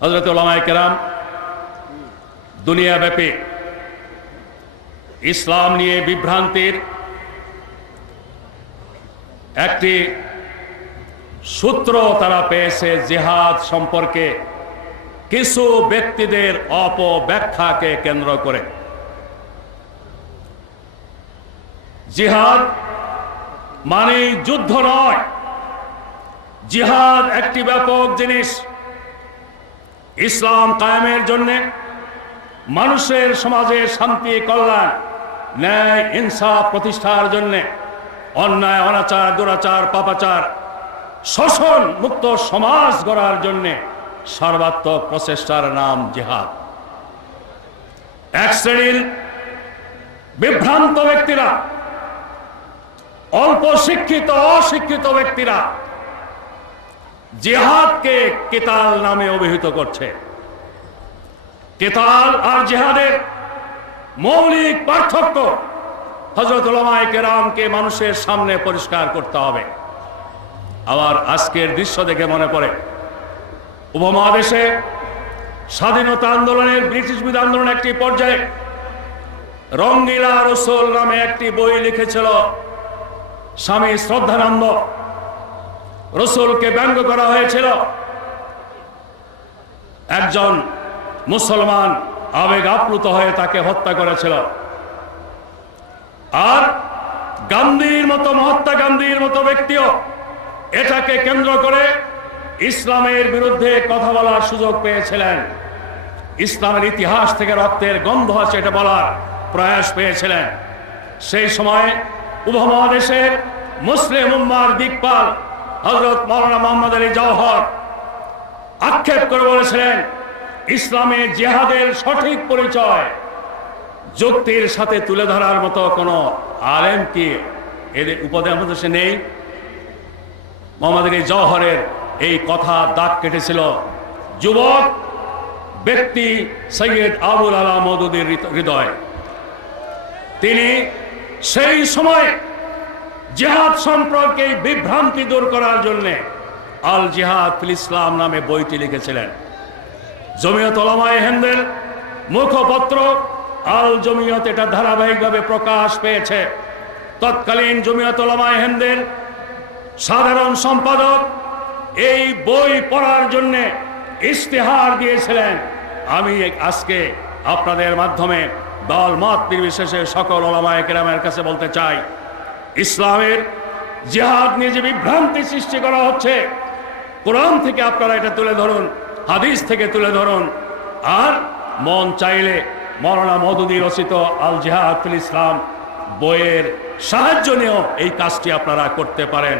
হজরত ওলামায় কেরাম দুনিয়াব্যাপী ইসলাম নিয়ে বিভ্রান্তির একটি সূত্র তারা পেয়েছে জেহাদ সম্পর্কে কিছু ব্যক্তিদের অপব্যাখ্যাকে কেন্দ্র করে। জিহাদ মানে যুদ্ধ নয়। জিহাদ একটি ব্যাপক জিনিস। ইসলাম কায়েমের জন্য মানুষের সমাজে শান্তি, কল্যাণ, ন্যায়, ইনসাফ প্রতিষ্ঠার জন্য অন্যায়, অনাচার, দুরাচার, পাপাচার, শোষণ মুক্ত সমাজ গড়ার জন্য সর্বাত্মক প্রচেষ্টার নাম জিহাদ। এক শ্রেণির বিভ্রান্ত ব্যক্তিরা, অল্প শিক্ষিত, অশিক্ষিত ব্যক্তিরা জিহাদকে কেতাল নামে অভিহিত করছে। কেতাল আর জেহাদের মৌলিক পার্থক্য হজরত কেরামকে মানুষের সামনে পরিষ্কার করতে হবে। আবার আজকের দৃশ্য দেখে মনে পড়ে, উপমহাদেশে স্বাধীনতা আন্দোলনের, ব্রিটিশ বিরোধী আন্দোলন একটি পর্যায়ে রঙ্গিলা রসোল নামে একটি বই লিখেছিল স্বামী শ্রদ্ধানন্দ। রসুলকে ব্যঙ্গ করা হয়েছিল। একজন মুসলমান আবেগ আপ্লুত হয়ে তাকে হত্যা করেছিল। আর গান্ধীর মতো, মহাত্মা গান্ধীর মতো ব্যক্তিও এটাকে কেন্দ্র করে ইসলামের বিরুদ্ধে কথা বলার সুযোগ পেয়েছিলেন। ইসলামের ইতিহাস থেকে রক্তের গন্ধ আছে এটা বলার প্রয়াস পেয়েছিলেন। সেই সময় উপমহাদেশের মুসলিম উম্মার দিকপাল হজরত মৌলানা মোহাম্মদ আলী জওহর আক্ষেপ করে বলেছিলেন ইসলামের জেহাদের সঠিক পরিচয় যুক্তির সাথে তুলে ধরার মতো কোনো আলেম কি এদের উপদেশে নেই? মোহাম্মদ আলী জওহরের এই কথা দাগ কেটেছিল। যুবক, ব্যক্তি সৈয়দ আবুল আলা মদুদের হৃদয়। তিনি সেই সময় জেহাদ সম্পর্কে এই বিভ্রান্তি দূর করার জন্য আল জিহাদ ইসলাম নামে বইটি লিখেছিলেন। জমিয়ত ওলামায়ে হেন্দের মুখপত্র আল জমিয়ত এটা ধারাবাহিকভাবে প্রকাশ পেয়েছে। তৎকালীন জমিয়ত ওলামায়ে হেন্দের সাধারণ সম্পাদক এই বই পড়ার জন্য ইশতেহার দিয়েছিলেন। আমি আজকে আপনাদের মাধ্যমে দল মত নির্বিশেষে সকল ওলামায়ে কেরামের কাছে বলতে চাই ইসলামের জেহাদ নিয়ে যে বিভ্রান্তি সৃষ্টি করা হচ্ছে, কোরআন থেকে আপনারা এটা তুলে ধরুন, হাদিস থেকে তুলে ধরুন, আর মন চাইলে মরণা মদুদি রচিত আল জেহাদ ইসলাম বইয়ের সাহায্য নিয়েও এই কাজটি আপনারা করতে পারেন।